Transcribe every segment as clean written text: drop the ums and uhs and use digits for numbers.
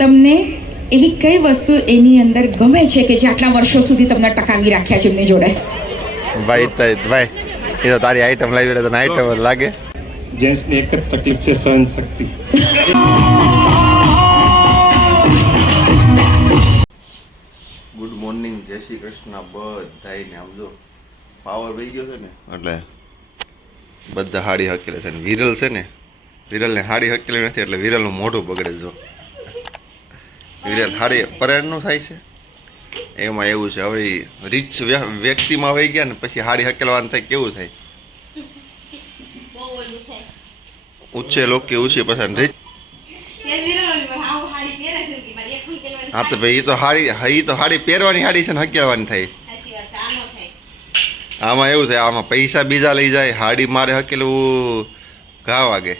તમને એવી કઈ વસ્તુ એની અંદર ગમે છે કે જે આટલા વર્ષો સુધી તમને ટકાવી રાખ્યા છે એમની જોડે? ભાઈ એ તો તારી આઈટમ લાવી એટલે તને આઈટમ જ લાગે. જેન્ટ્સની એક જ તકલીફ છે, સહન શક્તિ. ગુડ મોર્નિંગ, જય શ્રી કૃષ્ણ બધાને. આમ જો પાવર વહી ગયો છે ને એટલે બધા હાડી હકેલે છે. વિરલ છે ને, વિરલને હાડી હકેલી નથી એટલે વિરલનું મોઢું બગડે. જો વિરલ હાડી પરેણનું થાય છે એમાં એવું છે. હવે રીચ વ્યક્તિમાં વહી ગયા ને પછી હાડી હકેલવાનું થાય કેવું થાય? ઊંચે લોક કે ઊંચી પસંદ રીચ. હા તો ભાઈ એ તો હાડી પહેરવાની હાડી છે ને હકેલવાની થાય. આમાં એવું થાય, આમાં પૈસા બીજા લઈ જાય, હાડી મારે હકેલવું ઘા વાગે.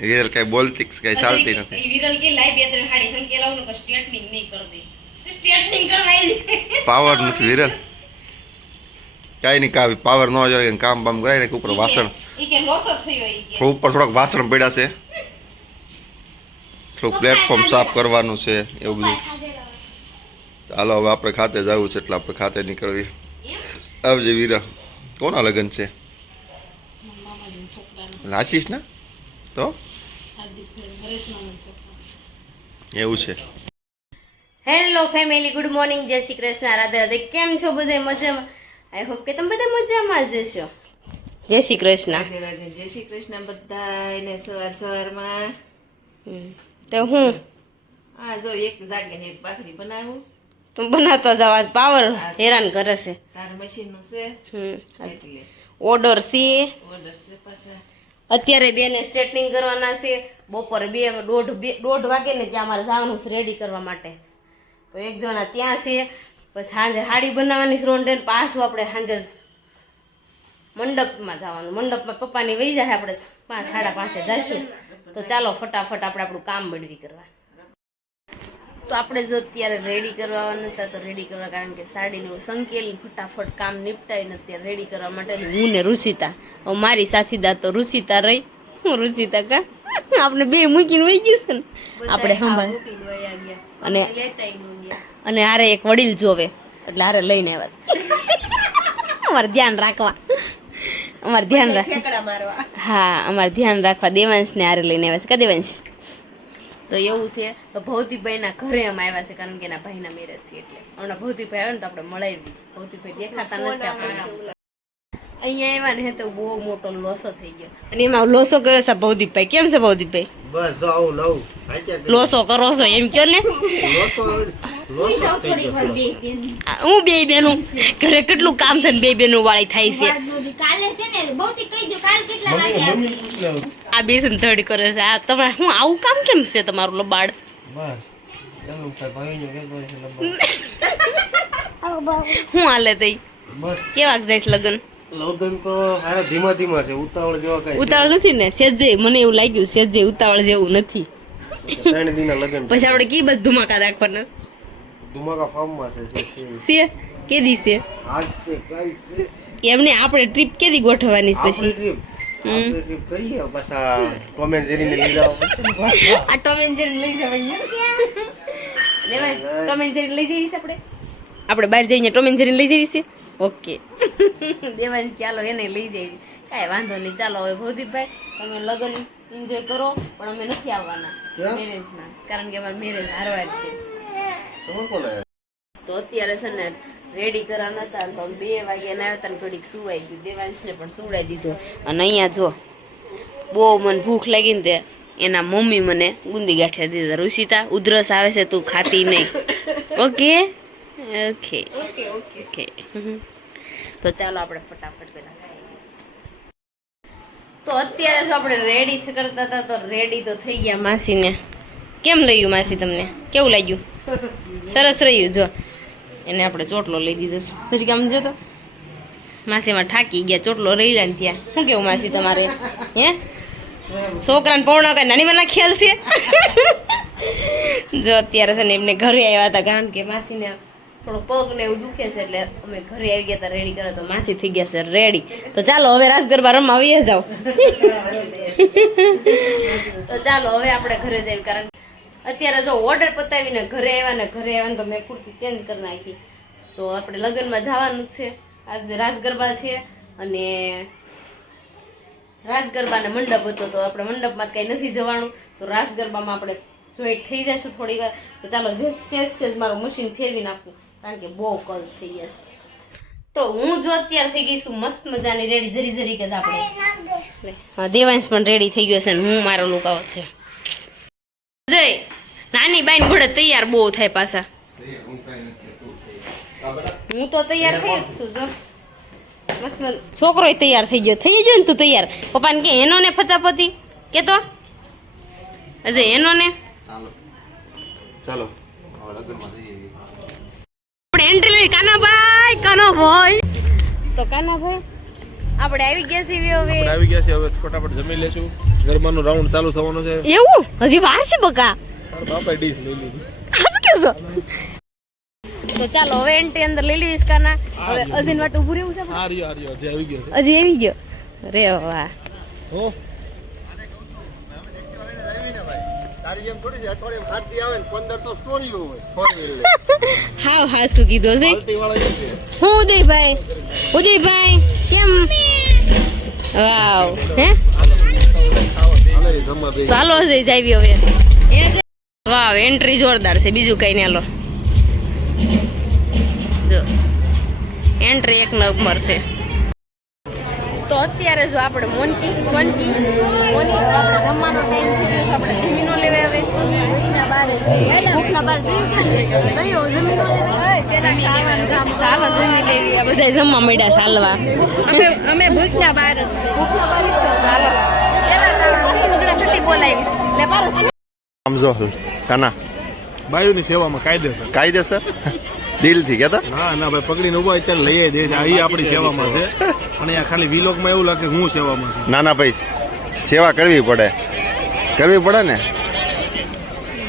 વિરલ કઈ બોલતી કઈ ચાલતી નથી. પાવર નથી વિરલ, કઈ નહીં. કાવી પાવર ન જોઈએ, કામ બામ કરાય ને ઉપર વાસણ ઉપર થોડોક વાસણ પડ્યા છે, થોડુંક પ્લેટફોર્મ સાફ કરવાનું છે એવું બધું. ચાલો હવે આપણે ખાતે જવું છે એટલે આપણે ખાતે નીકળવી. આવજે વીરા. કોના લગ્ન છે? નાચીશ ને તો એવું છે. હેલો ફેમિલી, ગુડ મોર્નિંગ, જય શ્રી કૃષ્ણ, રાધે રાધે. કેમ છો બધા? મજામાં? આઈ હોપ કે તમે બધા મજામાં જ હશો. જય શ્રી કૃષ્ણ. જય શ્રી કૃષ્ણ બધાને. સવારમાં તો હું આ જો એક જાગે ને એક ભાખરી બનાવું. તું બનાવતો જાવ, આજ પાવર હેરાન કરે છે. તાર મશીન નું છે એટલે ઓર્ડર છે. ઓર્ડર છે પાછા. અત્યારે બેને સ્ટ્રેટનિંગ કરવાના છે. બપોરે દોઢ વાગે ને ત્યાં અમારે જવાનું છે રેડી કરવા માટે. તો એક જણા ત્યાં છે. પછી સાંજે હાડી બનાવવાની છે રોંઢે. પાછું આપણે સાંજે મંડપમાં જવાનું. મંડપમાં પપ્પાની વહી જાય, આપણે 5 સાડા 5 જઈશું. તો ચાલો ફટાફટ આપણે આપણું કામ બળવી કરવા. તો આપણે જો અત્યારે રેડી કરવાના હતા તો રેડી કરવા, કારણ કે સાડીને સંકેલી ફટાફટ કામ નિપટાઈને અત્યારે રેડી કરવા માટે હું ને રુષિતા. મારી સાથીદાર તો રુષિતા રહી. હું રુષિતા કા આપણે બે મૂકીને વહી ગયું છે ને આપણે સંભાળ. અને હારે એક વડીલ જોવે એટલે હારે લઈને આવ્યા. અમારે ધ્યાન રાખવા, અમારે ધ્યાન રાખવા. હા, અમારે ધ્યાન રાખવા. દેવાંશને હારે લઈને આવ્યા છે. કા દેવાંશ? તો એવું છે. તો ભૌતિકભાઈના ઘરે અમે આવ્યા છે, કારણ કે એના ભાઈના મેરેજ છે એટલે હમણાં ભૌતિકભાઈ આવે ને તો આપણે મળાવી. ભૌતિકભાઈ દેખાતા નથી આપણે. અહીંયા આવ્યા ને તો બહુ મોટો લોસો થઈ ગયો. અને એમાં લોસો કર્યો છે ભૌતિકભાઈ. કેમ છે ભૌતિકભાઈ? બસ આવું નવું લોસો કરો છો એમ કયો ને. હું બે બેનું ઘરે કેટલું કામ છે ને બે બેનું વાળી થાય છે. આ બે છે ને થર્ડ કરે છે. આ તમારે હું આવું કામ કેમ છે તમારું લબાડ? હું હાલે તઈ કેવાક જઈશ લગન? લગન તો હારા ધીમા ધીમા છે, ઉતાવળ જેવા કઈ ઉતાવળ નથી ને સેજે? મને એવું લાગ્યું સેજે ઉતાવળ જેવું નથી. 3 દિના લગન પછી આપણે કી બસ ધુમાકા રાખવાના. ધુમાકા ફાર્મમાં છે કે દી છે આજ છે કાલ છે એમને. આપણે ટ્રીપ કેદી ગોઠવવાની છે પછી? ટ્રીપ કરીએ પાછા ટોમ એન્ડ જેરીને લઈ જાવ. આ ટોમ એન્ડ જેરી લઈ જવાય. ટોમ એન્ડ જેરી લઈ જઈશ આપણે બહાર જઈને ટોમ એન્ડ જેરી લઈ જઈશ. ઓકે દેવાંશ ચાલો એને લઈ જઈએ, કાંઈ વાંધો નહીં. ચાલો હવે ભૌતિકભાઈ તમે લગ્ન એન્જોય કરો, પણ અમે નથી આવવાના મેરેજમાં, કારણ કે અમારે મેરેજ હારવાર છે. તો અત્યારે છે ને રેડી કરવાના હતા તો 2 વાગ્યાના આવ્યા હતા ને ઘડીક સુવાઈ ગયું. દેવાંશને પણ સુવડાવી દીધો. અને અહીંયા જો બહુ મને ભૂખ લાગી ને તે એના મમ્મી મને ગુંદી ગાંઠિયા દીધા. રુષિતા ઉધરસ આવે છે, તું ખાતી નહીં. Okay okay okay okay. તો ચાલો આપણે ફટાફટ પેલા ખાઈએ. તો અત્યારે જો આપણે રેડી કરતા હતા તો રેડી તો થઈ ગયા. માસીને કેમ લાગ્યું? માસી તમને કેવું લાગ્યું? સરસ રહ્યું. જો એને આપણે ચોટલો લઈ દીધો છે. સરી કામ જો તો માસીમાં ઠાકી ગયા. ચોટલો રહી લે ને ત્યાં. શું કેવું માસી તમારે? હે છોકરાને પૌણા કઈ નાની મને ખ્યાલ છે. જો અત્યારે છે ને એમને ઘરે આવ્યા હતા, કારણ કે માસીને થોડો પગ ને એવું દુખે છે એટલે અમે ઘરે આવી ગયા હતા રેડી કરે તો માસી થઈ ગયા છે રેડી. તો ચાલો હવે રાસ ગરબા રમવા આવીએ જાવ. તો ચાલો હવે આપણે ઘરે જઈએ, કારણ અત્યારે જો ઓર્ડર પતાવીને ઘરે આવ્યા ને તો મેં કુર્તી ચેન્જ કરી નાખી. તો આપણે લગ્નમાં જવાનું છે, આજે રાસ ગરબા છે અને રાસ ગરબાને મંડપ હતો તો આપણે મંડપમાં કંઈ નથી જવાનું. તો રાસ ગરબામાં આપણે જોઈન્ટ થઈ જઈશું થોડી વાર. તો ચાલો સેજ મારું મશીન ફેરવી નાખું, કારણ કે બહુ કલ્સ થઈ ગયા છે. તો હું જો અત્યારે થઈ ગઈ છું મસ્ત મજાની રેડી, જરી કે જ આપણે. હા, દેવાંશ પણ રેડી થઈ ગયો છે ને હું મારો લુક આવો છે. જય નાની બાઈન ઘોડે તૈયાર બહુ થાય પાછા. હું તો તૈયાર થઈ જ છું. જો મસ્ત છોકરો તૈયાર થઈ ગયો ને તું તૈયાર. પપ્પાને કે એનો ને ફટાફટી કે તો અજય એનો ને ચાલો હવે લગ્નમાં જઈએ. આપણે એન્ટ્રી લઈ કાનાભાઈ તો કાનાભાઈ આપણે આવી ગયા છીએ. હવે આવી ગયા છે, હવે ફટાફટ જમી લેશું. ગરબાનો રાઉન્ડ ચાલુ થવાનો છે. એવું હજી વાર છે બકા? તારા બાપાએ ડીશ લઈ લીધી. શું કહેશો? તો ચાલો હવે એન્ટ્રી અંદર લઈ લઈશ કાના. હવે અજીન વાટ ઊભું રહેવું છે. આ રહ્યો જે આવી ગયો છે. હજી આવી ગયો. રે વાહ. હો તારી જેમ થોડી છે અઠવાડિયે હાથથી આવે ને 15 તો સ્ટોરી હોય. હા શું કીધું છે? હું ઉદયભાઈ કેમ? વાવ હે ચાલો જઈ જાવી હવે. વાવ એન્ટ્રી જોરદાર છે, બીજું કઈ નહીં. હાલો જો એન્ટ્રી એક નંબર છે. તો અત્યારે જો આપણે મોની આપણે જમવાનો ટાઈમ થઈ ગયો છે. આપણે જમીનો લેવા હવે ભૂખના બાર જમીનો ચાલો જમી લેવી. આ બધા જમવા મળ્યા ચાલવા. અમે ભૂખના બાર ચાલો છઠ્ઠી બોલાવીશ એટલે પારસ સમજો કાના બાયુની સેવામાં કાયદેસર દિલથી કહેતા. ના ભાઈ પકડીને ઉભા અત્યારે લઈ દે છે. અહીં આપણી સેવામાં છે અને અહીંયા ખાલી વિલોકમાં એવું લાગે હું સેવામાં છું. ના ભાઈ સેવા કરવી પડે ને.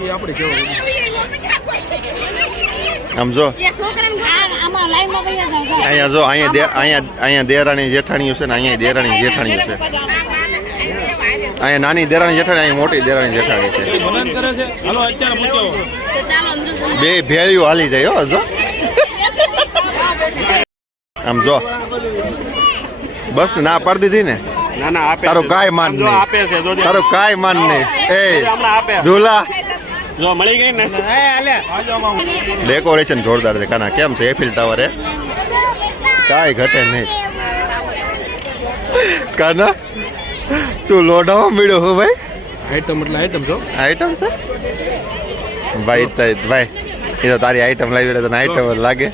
એ આપણી સેવા આમ જો અહીંયા જો અહીંયા દેરાણી જેઠાણીઓ છે ને, અહીંયા દેરાણી જેઠાણીઓ છે. અહીંયા નાની દેરાણી જેઠાણી, અહીંયા મોટી દેરાણી જેઠાણી છે. મદદ કરે છે. હાલો અત્યારે મૂક્યો બે ભેળીઓ હાલી જાય હો. જો આમ જો બસ ના પાડી દીધી ને. તારું કાંઈ માન નહીં. એ દુલા જો મળી ગઈ ને. ડેકોરેશન જોરદાર છે કાના. કેમ છે એફિલ ટાવર? કાંઈ ઘટે નહીં કાના. તું લોઢામાં મળ્યો હો ભાઈ. આઈટમ એટલે આઈટમ છો. આઈટમ છે ભાઈ. એ તો તારી આઈટમ લાવી તને આઈટમ લાગે.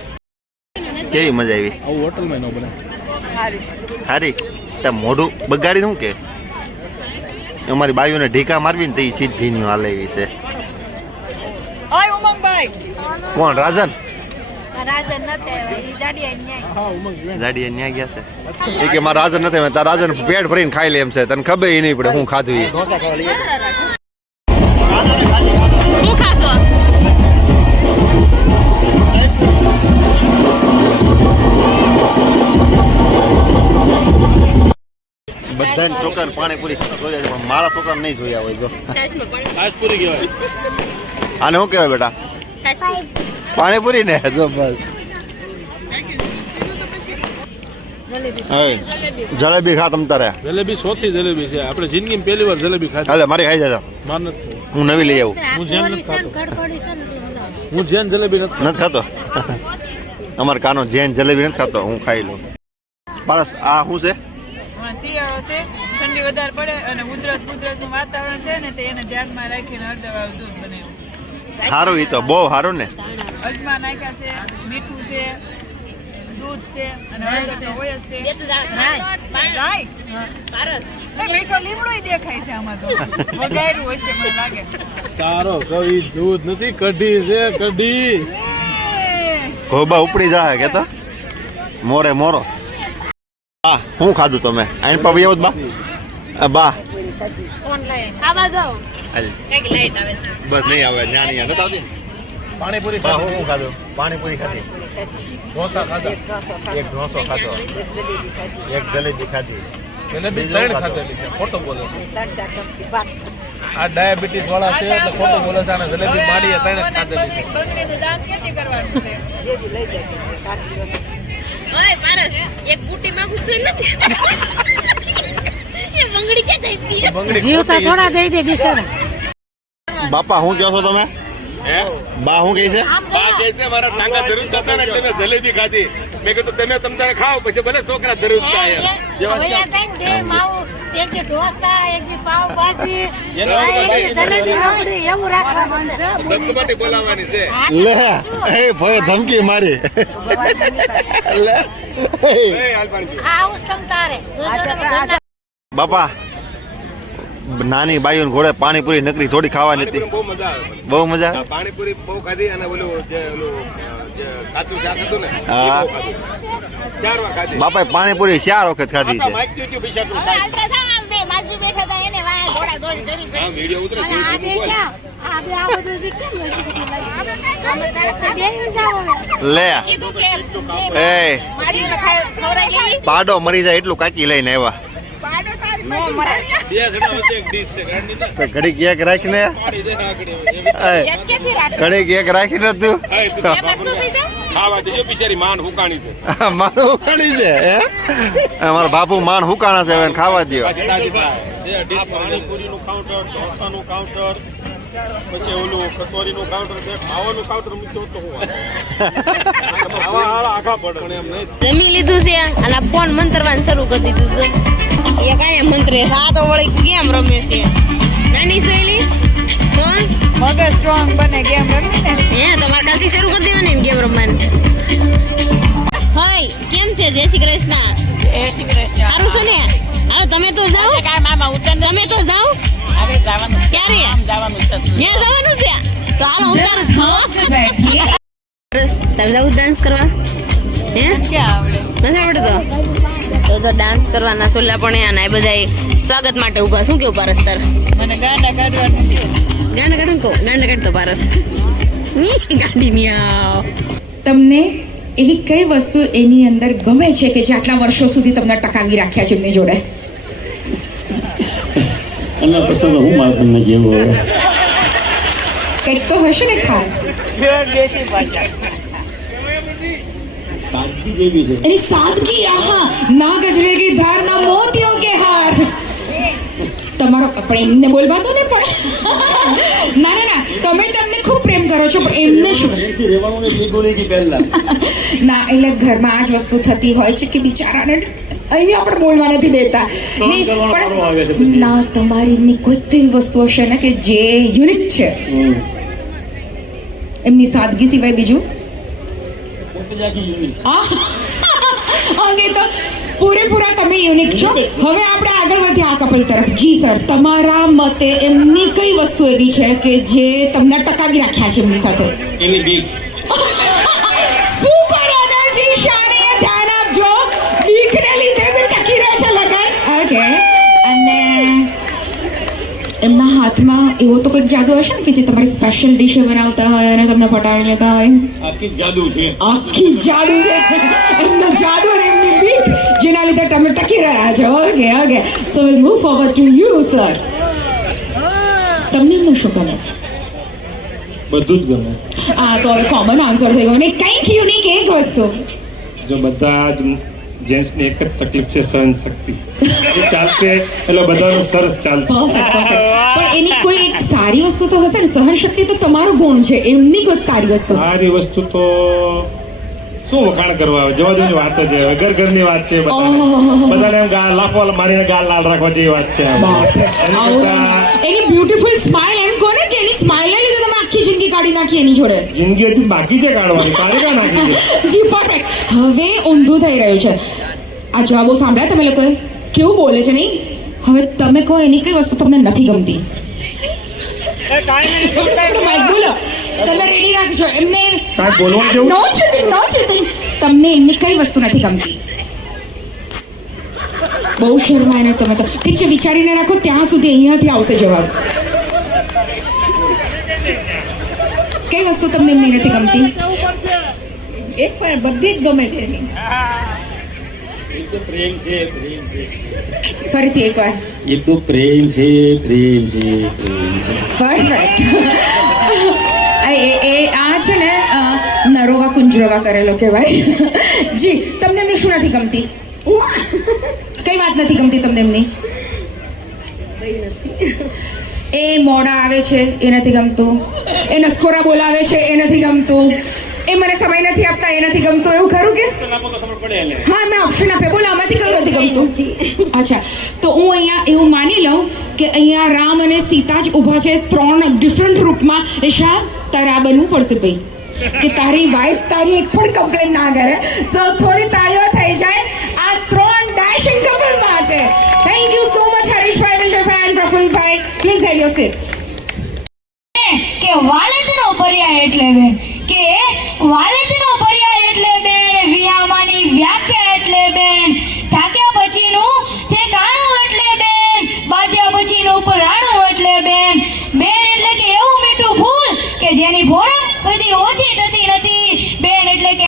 કેવી મજા આવી? આવું હોટલમાં ન બને. હારી તે મોઢું બગાડી શું કે અમારી બાયુને ઢીકા મારવી ને તો એ સીધી હાલે એવી છે. કોણ? રાજન જાડી ન્યા ગયા છે. એ કે મારા રાજન નથી, તાર રાજન પેટ ભરીને ખાઈ લે એમ છે. તને ખબર નહીં પડે હું ખાધું એ. શું ખાશો? બધાને છોકરાને પાણીપુરી જોયા છે પણ મારા છોકરાને નહીં જોયા હોય. જો છાશપુરી કહેવાય. આને શું કહેવાય બેટા? પાણીપુરી ને. જો બસ જલેબી ખા તમ તારે. જલેબી સોથી જલેબી છે. આપણે જિંદગીમાં પહેલી વાર જલેબી ખાધી. હાલે મારી ખાઈ જજો. હું નવી લઈ આવું. હું જેન જલેબી નથી ખાતો. અમારે કાનો જેન જલેબી નથી ખાતો. હું ખાઈ લઉં. પારસ આ શું છે? શિયાળો છે, ઠંડી વધારે પડે અને ગુજરાતનું વાતાવરણ છે ને તે એને ધ્યાનમાં રાખીને હળદરવાળું દૂધ બનાવ્યું. સારું, એ તો બહુ સારું ને. અજમા નાખ્યા છે, મીઠું છે, દૂધ છે અને હળદર તો હોય જ તે. મીઠો લીમડો દેખાય છે આમાં તો. વઘાર્યું હશે મને લાગે. તારો કઈ દૂધ નથી, કઢી છે કઢી. ખોબા ઉપડી જાય કે તો મોરો. હા શું ખાધું તમે? આઈન પાપ એવું બા ઓનલાઈન આવા જાવ. એક લાઈટ આવે છે. બસ નહીં આવે. ન્યા નહીં આવતી. પાણીપુરી બા ખાધી, હું ખાધું? પાણીપુરી ખાધી, ઢોસા ખાધા, એક ઢોસો ખાધો, એક જલેબી ખાધી. જલેબી બીજું 3 ખાધું? ખાધેલી છે. ખોટું બોલે છે. આ ડાયાબિટીસ વાળા છે એટલે ખોટું બોલે છે. અને જલેબી માડીએ 3 જ ખાધેલી છે. બંગડીનું દાન ક્યાંથી કરવાનું છે? ઓય પારસ એક બુટી માંગુ તો નથી એ બંગડી કે દઈ પી બંગડી ખોટી છે. બાપા હું કહો છો તમે? હે? બા હું કહે છે? બા કહે છે મારા ટાંગા ધરું હતા ને એટલે મેં જલેબી ખાધી. મેં કીધું તમે તમારે ખાઓ પછી ભલે છોકરા ધરું થાય જેવા દત્તમાંથી બોલાવવાની છે. લે એ ભય ધમકી મારી. લે એ હાલ પાણી પીવો. બાપા નાની બાઈઓ ઘોડે પાણીપુરી નકરી થોડી ખાવાની હતી. પાણીપુરી બહુ મજા આવે. બહુ મજા આ પાણીપુરી બહુ ખાધી અને ઓલું જે કાચું શાક હતું ને એ હા. બહુ ખાધું. 4 વાર ખાધી. બાપાએ પાણીપુરી 4 વખત ખાધી આખા છે. માઇક ટ્યુટ્યુ બિચારું ખાય. હા વિડિયો ઉતરે થોડી ધીમું બોલ. લે એ પાડો મરી જાય એટલું કાકી લઈને આવ્યા. 2 જણા વચ્ચે એક ડીશ છે ગાંડી ને તો ઘડીક એક રાખીને પાડી દે આગળ ઘડીક એક રાખીને તું ખાવા દેજો બિચારી માન હુકાણી છે. મારું ઉકાળી છે હે? અમારા બાપુ માણ હુકાણા છે હવે એને ખાવા દ્યો. પાછી તાજી થાય. જે ડીશ પાણીપુરીનું કાઉન્ટર, ઢોસાનું કાઉન્ટર, પછી ઓલું કચોરીનું કાઉન્ટર છે, ખાવાનું કાઉન્ટર મૂક્યો તો હું આખા પડે પણ એમ નહીં. જમી લીધું છે અને આ ફોન મંતરવાનું શરૂ કરી દીધું છે એ કાંઈ મંત્રે આ તો વળી ગેમ રમે છે નાની સોયલી ફોન મગજ સ્ટ્રોંગ બને ગેમ રમીને. હે તમારે કાલથી શરૂ કરી દેવાની ને ગેમ રમવાની. હાય કેમ છે? જય શ્રી કૃષ્ણ. સારું છે ને? હાલો તમે તો જાઓ, તમે તો જાઓ. ક્યારે ત્યાં જવાનું છે? તો હાલો હું તારું તારે જાઉં ડાન્સ કરવા? હે નથી આવડતો? તો જો ડાન્સ કરવાના સોલા પણ અને આ બધા સ્વાગત માટે ઉભા. શું કેવું પારસ તાર? મને ગાંડા કાઢવાનું છે. ગાંડા કાઢું કહું ગાંડા કાઢતો પારસ ગાંડી ની આવ. તમને એવી કઈ વસ્તુ એની અંદર ગમે છે કે જે આટલા વર્ષો સુધી તમને ટકાવી રાખ્યા છે એમની જોડે? એના પ્રસંગ હું મારે તમને કેવું હવે કંઈક તો હશે ને ખાસ. સાદગી જેવી છે. એની સાદગી. આહા, ના ગજરે કી ધાર ના મોતીઓ કે હાર. તમારો પણ એમને બોલવા દો ને પણ. ના ના ના તમે તમને ખૂબ પ્રેમ કરો છો પણ એમને શું? એથી રહેવાનું ને નીકળી ગઈ પહેલા. ના એટલે ઘરમાં આ જ વસ્તુ થતી હોય છે કે બિચારાને અહીં આપણે બોલવા નથી દેતા. નહીં, કરવાનો વારો આવે છે પણ પછી. ના તમારી એમની કોઈક તો એવી વસ્તુ હશે ને કે જે યુનિક છે. એમની સાદગી સિવાય બીજું પોતે જ આખી યુનિક છે. ઓકે તો પૂરેપૂરા તમે યુનિક છો. હવે આપણે આગળ વધીએ આ કપલ તરફ. જી સર, તમારા મતે એમની કઈ વસ્તુ એવી છે કે જે તમને ટકાવી રાખ્યા છે એમની સાથે? એની બીક. સુપર એનર્જી શાને ધ્યાન આપજો. બીકને લીધે બી ટકી રહે છે લગન. ઓકે અને એમના હાથમાં એવો તો કંઈક જાદુ હશે ને કે જે તમારી સ્પેશિયલ ડિશ બનાવતા હોય અને તમને પટાવી લેતા હોય? આખી જાદુ છે. આખી જાદુ છે એમનો જાદુ અને એમની બીક જેના લીધે તમે ટકી રહ્યા છો. Okay okay so will move forward to you sir. તમને એમનું શું ગમે છે? બધું જ ગમે. આ તો હવે કોમન આન્સર થઈ ગયો ને કંઈક યુનિક એક વસ્તુ. જો બધા જ જેન્ટ્સની એક જ તકલીફ છે સહન શક્તિ. એ ચાલશે એટલે બધાનું સરસ ચાલશે. Perfect perfect. પણ એની કોઈ એક સારી વસ્તુ તો હશે ને? સહન શક્તિ તો તમારો ગુણ છે, એમની કોઈક સારી વસ્તુ. સારી વસ્તુ તો શું વખાણ કરવા આવે? જવા દેવાની વાત જ છે. ઘર ઘરની વાત છે. બધાને એમ લાફો મારીને ગાલ લાલ રાખવા જેવી વાત છે. બાપરે, આવું નહીં, નહીં. એની બ્યુટીફુલ સ્માઇલ એમ કહો ને કે એની સ્માઇલને લીધે તમે આખી જિંદગી કાઢી નાખી એની જોડે. જિંદગી હજી બાકી છે કાઢવાની. કાઢી નાખી છે. જી પરફેક્ટ. હવે ઊંધું થઈ રહ્યું છે. આ જવાબો સાંભળ્યા તમે લોકોએ? કેવું બોલે છે નહીં? હવે તમે કહો એની કઈ વસ્તુ તમને નથી ગમતી? બોલો, તમે રેડી રાખજો એમને. કાંઈ બોલવાનું જેવું? નો ચીટિંગ, નો ચીટિંગ. તમને એમની કઈ વસ્તુ નથી ગમતી? બહુ શરમાય ને તમે તો. ઠીક છે, વિચારીને રાખો, ત્યાં સુધી અહીંયાથી આવશે જવાબ. કઈ વસ્તુ તમને એમની નથી ગમતી? એક પણ બધી જ ગમે છે એની. એક તો પ્રેમ છે ફરીથી એકવાર. એક તો પ્રેમ છે પરફેક્ટ. આ છે ને નરોવા કુંજરવા કરેલો કહેવાય. જી, તમને એમની શું નથી ગમતી? કઈ વાત નથી ગમતી તમને એમની? એ મોડા આવે છે એ નથી ગમતું, એ નસકોરા બોલાવે છે એ નથી ગમતું, એ મને સમય નથી આપતા એ નથી ગમતું, એવું ખરું કે? હા, મેં ઓપ્શન આપ્યા, બોલો આમાંથી કયું નથી ગમતું? અચ્છા, તો હું અહીંયા એવું માની લઉં કે અહીંયા રામ અને સીતા જ ઊભા છે 3 ડિફરન્ટ રૂપમાં. ઈશા, તારે આ બનવું પડશે ભાઈ, કે તારી વાઈફ તારી એક પણ કમ્પ્લેન ના કરે. સો થોડી તાળીઓ થઈ જાય આ 3 ડેશિંગ કપલ માટે. થેન્ક યુ સો મચ હરીશભાઈ, વિજયભાઈ એન્ડ પ્રફુલભાઈ. Please have your seat. કે વાલેતનો પર્યાય એટલે બેન, કે વાલેતનો પર્યાય એટલે બેન, વિહામાની વ્યાખ્યા એટલે બેન, થાક્યા પછીનું ઠેકાણું એટલે બેન, બાંધ્યા પછીનું પરાણું એટલે બેન, બેન એટલે કે એવું મીઠું ફૂલ કે જેની ફોરમ કદી ઓછી થતી નથી, બેન એટલે કે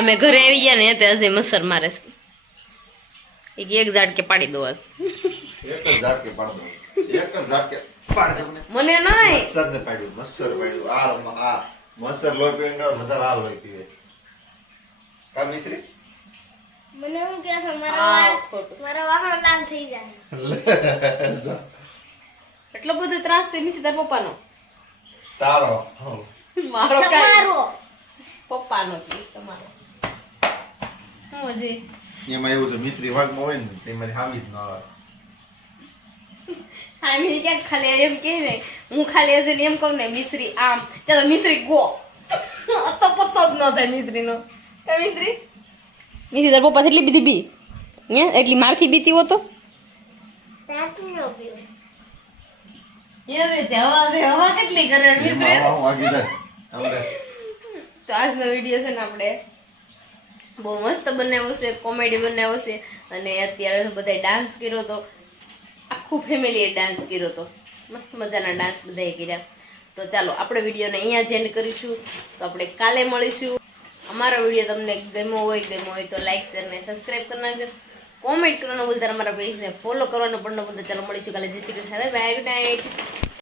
અમે ઘરે આવી ગયા ને તે હજી મસર મારે છે. એક ઝાટકે પાડી દો. એક જ ઝાટકે પાડ દો, એક જ ઝાટકે પાડ દો ને. મને નહીં મચ્છરને પાડ્યું, મચ્છર પાડ્યું. આ મચ્છર લોહી પીને વધારે આ લોહી પીવે. કા મિશ્રી? મને હું કે છે મારા વાહન લાલ થઈ જાય. એટલો બધો ત્રાસ છે મિસી તાર પપ્પાનો? તારો મારો કાઈ તમારો પપ્પાનો કે તમારો હું હજી એમાં એવું છે મિશ્રી વાગમાં હોય ને તે મારી હામી જ ન આવે. હા મેં ક્યાંક ખાલી એમ કહે ને, હું ખાલી હજી એમ કહું ને મિશ્રી આમ ચાલો મિશ્રી ગો તો પત્તો જ ન થાય મિશ્રીનો. કે મિશ્રી તાર પપ્પા એટલી બધી બી હે એટલી મારથી બીતી હો તો હવા કેટલી કરે મિશ્રી. એમાં હું વાગી જાય આપણે. તો આજનો વિડીયો છે ને આપણે બહુ મસ્ત બનાવ્યો છે, કોમેડી બનાવ્યો છે, અને અત્યારે તો બધાએ ડાન્સ કર્યો હતો, આખું ફેમિલીએ ડાન્સ કર્યો હતો, મસ્ત મજાના ડાન્સ બધાએ કર્યા. તો ચાલો આપણે વિડીયોને અહીંયા જ એન્ડ કરીશું. તો આપણે કાલે મળીશું. અમારો વિડીયો તમને ગમ્યો હોય તો લાઈક શેર ને સબસ્ક્રાઈબ કરી નાખજો, કોમેન્ટ કરવાનું ભૂલતા, અમારા પેજને ફોલો કરવાનું પણ ન ભૂલતા. ચાલો મળીશું કાલે. જય Shri Krishna, bye, good night.